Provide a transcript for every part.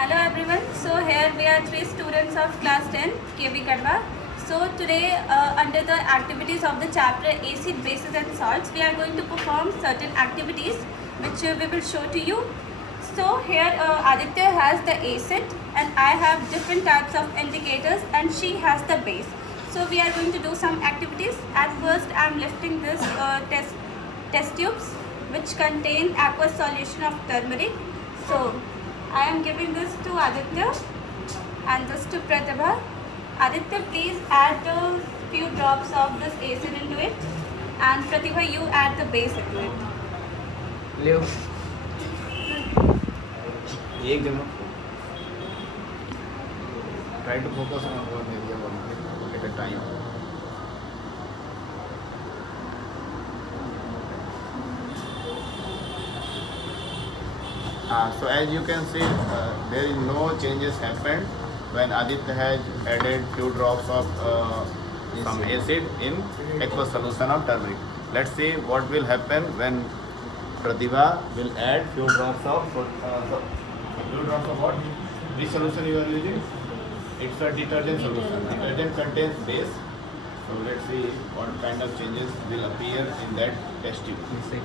Hello everyone. So here we are three students of class 10 KB Kadwa. So today under the activities of the chapter acid, bases and salts, we are going to perform certain activities which we will show to you. So here Aditya has the acid and I have different types of indicators and she has the base. So we are going to do some activities. At first I am lifting this test tubes which contain aqueous solution of turmeric. So I am giving this to Aditya and this to Pratibha. Aditya, please add a few drops of this acid into it, and Pratibha, you add the base into it. Leo. एक जन try to focus on one area one at a time. So as you can see, there is no changes happened when Aditya has added few drops of some acid in aqueous solution of turmeric. Let's see what will happen when Pratibha will add few drops of what? Which solution you are using? It's a detergent solution. Detergent contains base. So let's see what kind of changes will appear in that test tube.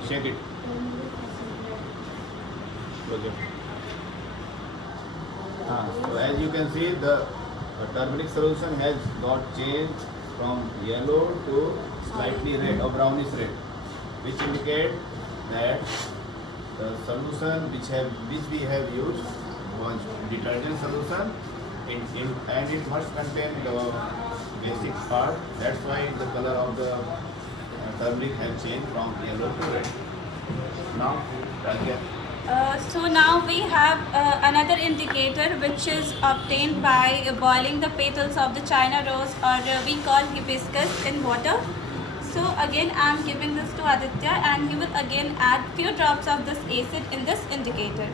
Shake it. So as you can see, the turmeric solution has got changed from yellow to slightly red or brownish red, which indicate that the solution which we have used was detergent solution and it must contain the basic part. That's why the color of the turmeric has changed from yellow to red. Now, Radhya. So now we have another indicator which is obtained by boiling the petals of the China rose, or we call hibiscus, in water. So again I am giving this to Aditya and he will again add few drops of this acid in this indicator.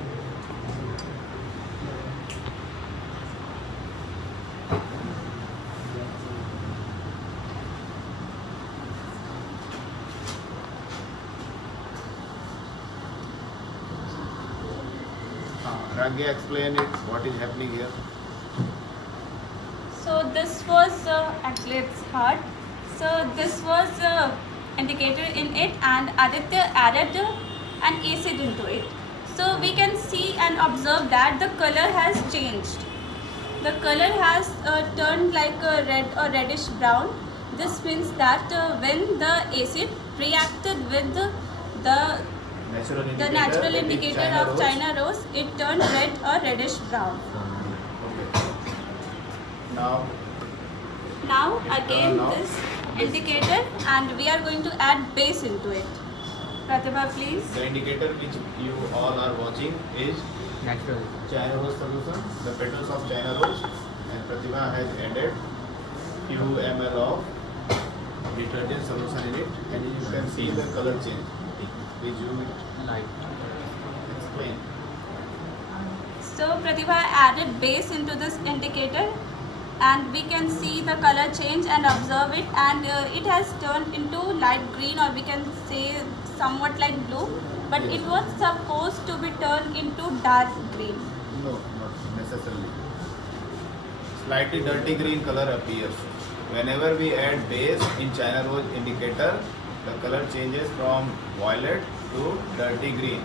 Ragya, explain it, what is happening here. So this was actually it's hard. So this was indicator in it and Aditya added an acid into it. So we can see and observe that the color has changed. The color has turned like a red or reddish brown. This means that when the acid reacted with the natural indicator of China rose, it turned red or reddish brown. Okay. Now Again this indicator and we are going to add base into it. Pratibha, please. the indicator which you all are watching is Natural. China rose solution, the petals of China rose, and Pratibha has added few ml of detergent solution in it, and you can see the color change. Please zoom it. Light. Explain. So Pratibha added base into this indicator and we can see the color change and observe it, and it has turned into light green, or we can say somewhat like blue, but it was supposed to be turned into dark green. No, not necessarily. Slightly dirty green color appears. Whenever we add base in China rose indicator, the color changes from violet to dirty green.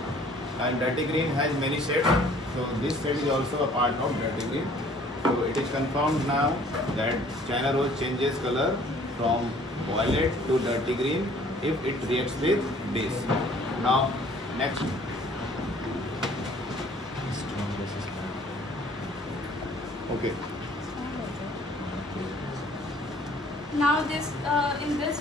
And dirty green has many shades, so this shade is also a part of dirty green. So it is confirmed now that China rose changes color from violet to dirty green if it reacts with base. Now, next. Okay. Now this in this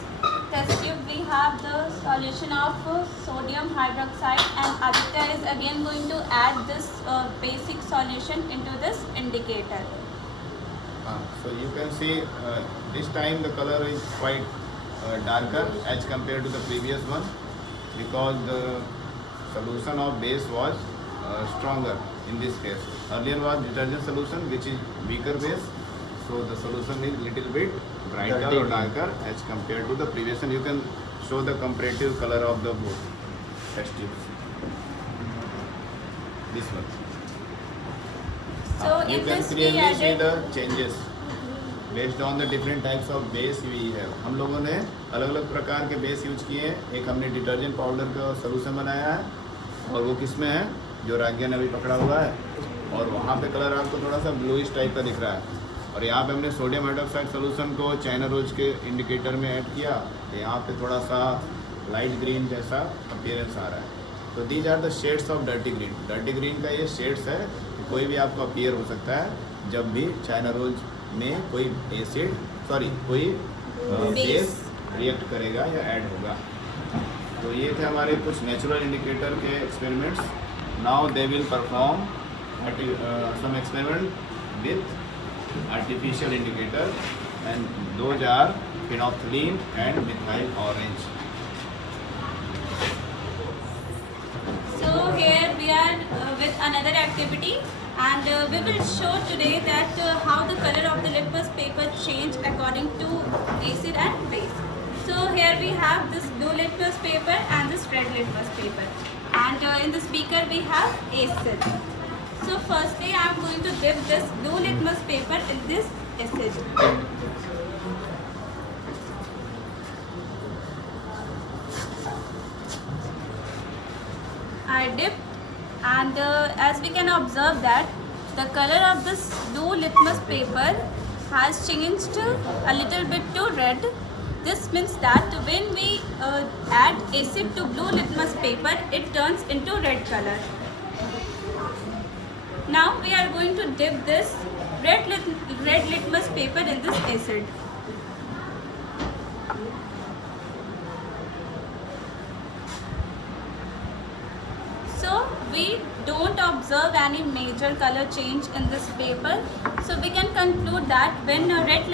test tube we have the solution of sodium hydroxide, and Aditya is again going to add this basic solution into this indicator. So you can see this time the color is quite darker as compared to the previous one, because the solution of base was stronger in this case. Earlier was detergent solution which is weaker base, so the solution is little bit brighter or darker as compared to the previous one. You can show the comparative color of the both test tubes. This one. So You in can this we clearly see added the changes based on the different types of base we have. हम लोगों ने अलग अलग प्रकार के base use किए हैं. एक हमने डिटर्जेंट पाउडर का सोल्यूशन बनाया है और वो किस में है जो राजगिया ने अभी पकड़ा हुआ है, और वहाँ पे कलर आपको थोड़ा सा ब्लूइश टाइप का दिख रहा है. और यहाँ पे हमने सोडियम हाइड्रोक्साइड सोल्यूशन को चाइना रोज के इंडिकेटर में ऐड किया, तो यहाँ पे थोड़ा सा लाइट ग्रीन जैसा अपीयरेंस आ रहा है. तो these are the shades of dirty green. Dirty green का ये शेड्स है, कोई भी आपको अपीयर हो सकता है जब भी चाइना रोज में कोई एसिड कोई बेस रिएक्ट करेगा या ऐड होगा. तो ये थे हमारे कुछ नेचुरल इंडिकेटर के experiments. Now they will perform some experiment with artificial indicator and those are phenolphthalein and methyl orange. So here we are with another activity, and we will show today that how the color of the litmus paper change according to acid and base. So here we have this blue litmus paper and this red litmus paper, and in the beaker we have acid. So firstly I am going to dip this blue litmus paper in this acid. I dip, and as we can observe that the color of this blue litmus paper has changed a little bit to red. This means that when we add acid to blue litmus paper, it turns into red color. Now we are going to dip this red litmus paper in this acid. So we don't observe any major color change in this paper. So we can conclude that when red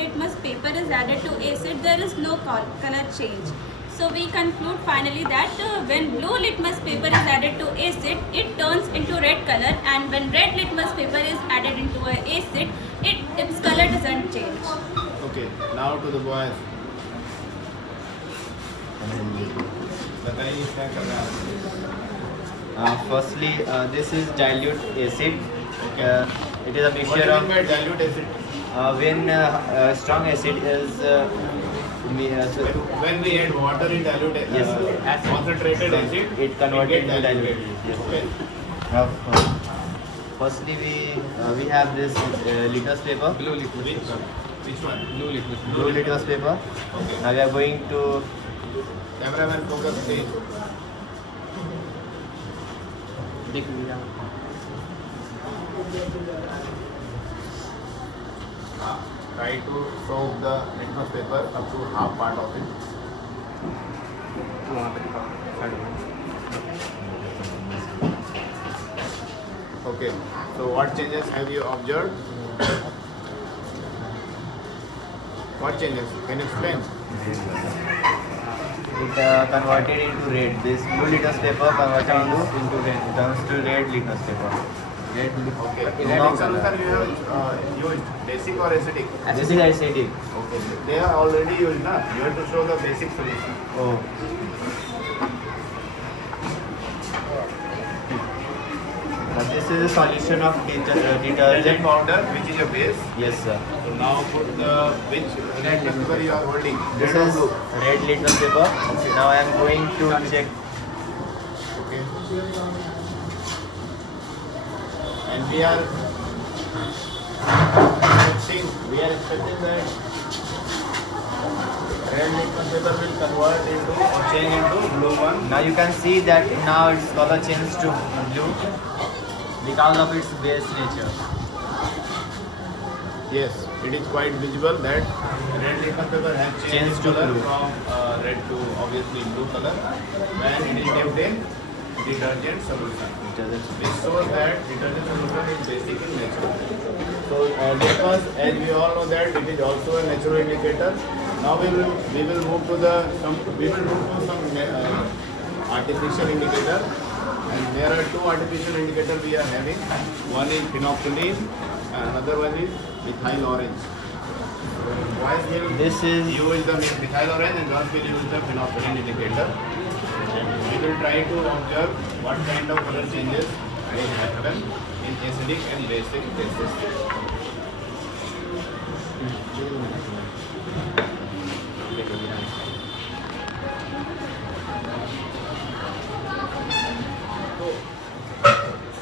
litmus paper is added to acid, there is no color change. So we conclude finally that when blue litmus paper is added to acid, it turns into red color, and when red litmus paper is added into acid, its color doesn't change. Okay, now to the boys. बताइए क्या कर रहा है. Firstly, this is dilute acid. It is a What do mixture you of mean by dilute acid? when strong acid is When we add water in dilute Yes, sir. as concentrated acid, it converted get to diluted. dilute. Yes. Okay. Firstly, we have this litmus paper, Blue litmus Which, paper. which one? Blue litmus paper. blue litmus paper. Okay. Now we are going to Cameraman focus please. Try to soak the litmus paper up to half part of it. वहाँ पे दिखाओ, side में. Okay. So what changes have you observed? What changes? Can you explain? it converted into red. This blue litmus paper converted into red. Turns to red litmus paper. Red litmus. Okay. No In that color. solution you have used basic or acidic? This is acidic. Okay. They are already used, na? You have to show the basic solution. Oh. This is a solution of Detergent detergent. powder, which is a base. Yes, sir. So now put the which red paper you are holding. This Red or is blue? red litmus paper. Now I am going to check. Okay. And we are expecting that red litmus paper will convert into or change into blue one. Now you can see that now its color changed to blue because of its base nature. Yes, it is quite visible that red litmus paper has changed Changed its to color blue. from red to obviously blue color when it is dipped in detergent solution. This shows that detergent solution is basic in nature. So litmus, as we all know that it is also a natural indicator. Now we will move to some artificial indicator, and there are two artificial indicators we are having. One is phenolphthalein and another one is methyl orange. Boys will This is use the methyl orange and girls will use the phenolphthalein indicator. And we will try to observe what kind of color changes may happen in acidic and basic bases.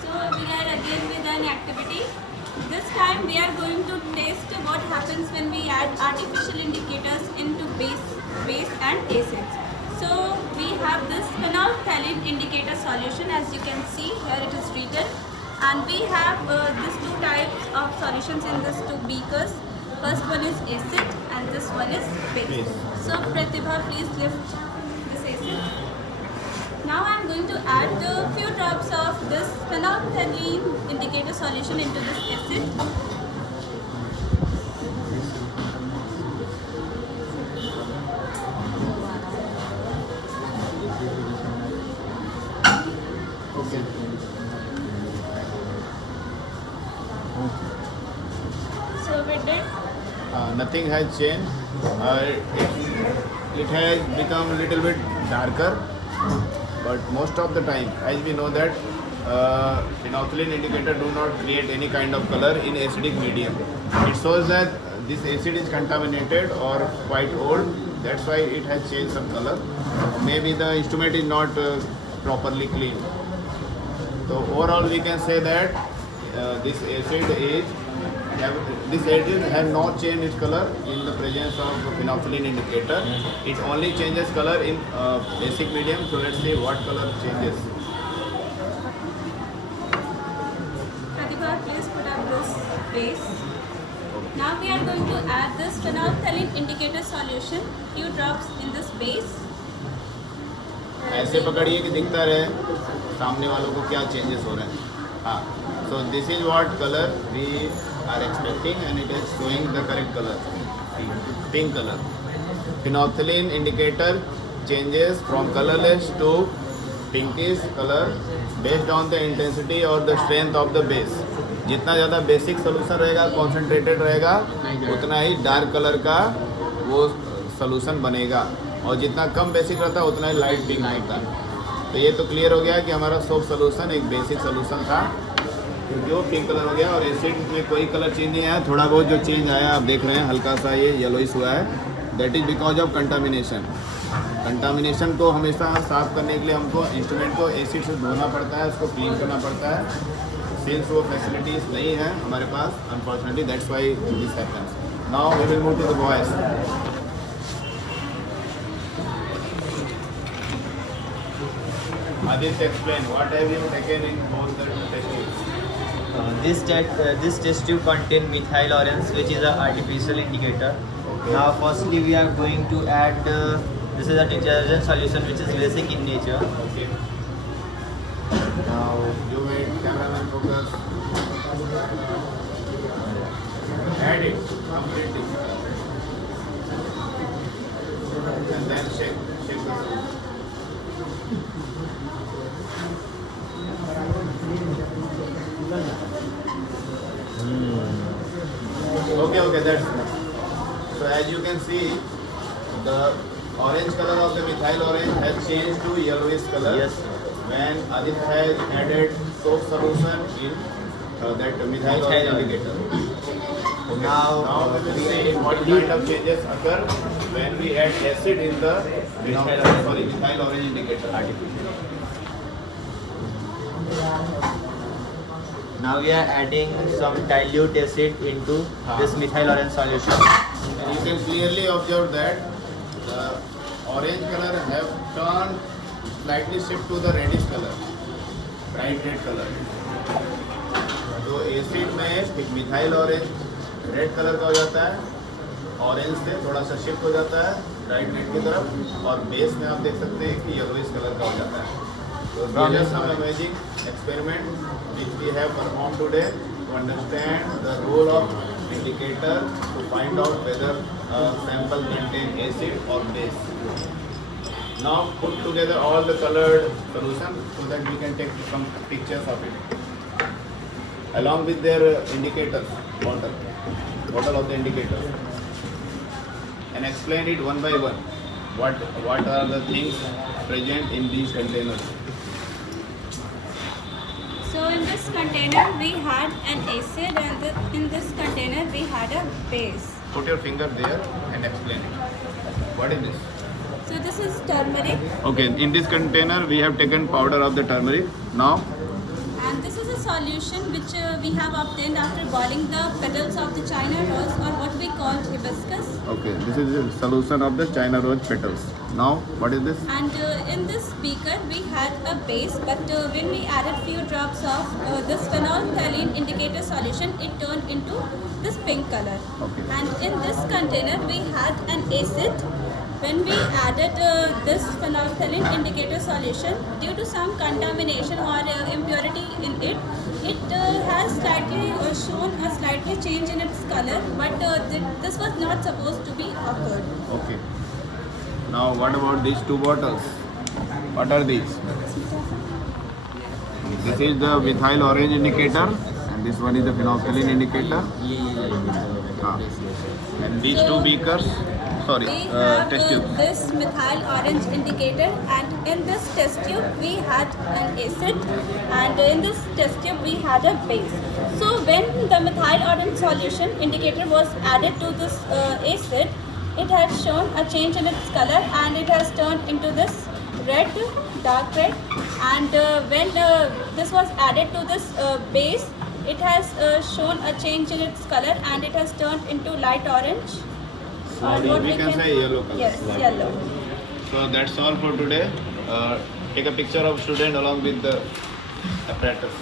So we are again with an activity. This time we are going to test what happens when we add artificial indicators into base and acids. So we have this phenolphthalein indicator solution, as you can see here it is written, and we have these two types of solutions in these two beakers. First one is acid and this one is base. So Pratibha, please lift this acid. Now I am going to add a few drops of this phenolphthalein indicator solution into this acid. Okay. So with it, Nothing has changed. It has become a little bit darker, but most of the time, as we know that phenolphthalein indicator do not create any kind of color in acidic medium. It shows that this acid is contaminated or quite old. That's why it has changed some color. Maybe the instrument is not properly clean. So overall, we can say that this acid has not changed its color in the presence of phenolphthalein indicator. It only changes color in basic medium. So let's see what color changes. Pratibha, please put up this base. Now we are going to add this phenolphthalein indicator solution, few drops in this base. ऐसे पकड़िए कि दिखता रहे सामने वालों को क्या changes हो रहे हैं. हाँ, so this is what color we are expecting and it is showing the correct color, pink color. Phenolphthalein indicator changes from colorless to pinkish color based on the intensity or the strength of the base. जितना ज़्यादा basic solution रहेगा, concentrated रहेगा, उतना ही dark colour का वो solution बनेगा, और जितना कम बेसिक रहता है उतना ही लाइट पिंक होता है. तो ये तो क्लियर हो गया कि हमारा सोप सोल्यूशन एक बेसिक सोल्यूशन था, क्योंकि वो पिंक कलर हो गया और एसिड में कोई कलर चेंज नहीं आया. थोड़ा बहुत जो चेंज आया आप देख रहे हैं, हल्का सा ये येलोइश हुआ है, that is because of contamination. Contamination को हमेशा साफ करने के लिए हमको इंस्ट्रूमेंट को एसिड से धोना पड़ता है, उसको क्लीन करना पड़ता है. सिंस वो फैसिलिटीज़ नहीं है हमारे पास, unfortunately, that's why this happens. Now we will move to the boys. Aditya, explain what have you taken in both the test tubes? This test tube contain methyl orange, which is an artificial indicator. Okay. Now, firstly, we are going to add. This is a detergent solution which is basic in nature. Okay. Now you made cameraman focus. Add it completely. And then shake the solution. Okay, that's enough. So as you can see, the orange color of the methyl orange has changed to yellowish color. Yes. When Adit has added soap solution in that methyl orange indicator. Okay. Now we will see what kind of changes occur when we add acid in the methyl orange indicator. Now we are adding some dilute acid into this methyl orange solution. And you can clearly observe that the orange color have turned slightly shift to the reddish color, bright red color. तो acid में methyl orange red colour का हो जाता है, orange से थोड़ा सा shift हो जाता है ब्राइट रेड की तरफ, और बेस में आप देख सकते हैं कि येलोइश कलर का हो जाता है. So this is some amazing experiment which we have performed today to understand the role of indicator to find out whether a sample contains acid or base. Now put together all the colored solution so that we can take some pictures of it along with their indicators, bottle of the indicator, and explain it one by one. What are the things present in these containers? so So in this container we had an acid, and in this container we had a base. Put your finger there and explain it. What is this? So this is turmeric, Okay, in this container we have taken powder of the turmeric. Now, and this is a solution which we have obtained after boiling the petals of the China rose, or what we call hibiscus. okay, this is the solution of the China rose petals. Now, what is this? And in this beaker we had a base, but when we added few drops of this phenolphthalein indicator solution, it turned into this pink color. Okay. And in this container we had an acid. When we added this phenolphthalein indicator solution, due to some contamination or impurity in it, it has slightly shown a slightly change in its color, but this was not supposed to be occurred. Okay. Now, what about these two bottles? What are these? This is the methyl orange indicator, and this one is the phenolphthalein indicator. And these two beakers, sorry, We have test tube. this methyl orange indicator, and in this test tube we had an acid, and in this test tube we had a base. So when the methyl orange solution indicator was added to this acid, it has shown a change in its color, and it has turned into this red, dark red. And when this was added to this base, it has shown a change in its color, and it has turned into light orange. Or what We can say yellow color. Yes, yellow. So that's all for today. Take a picture of student along with the apparatus.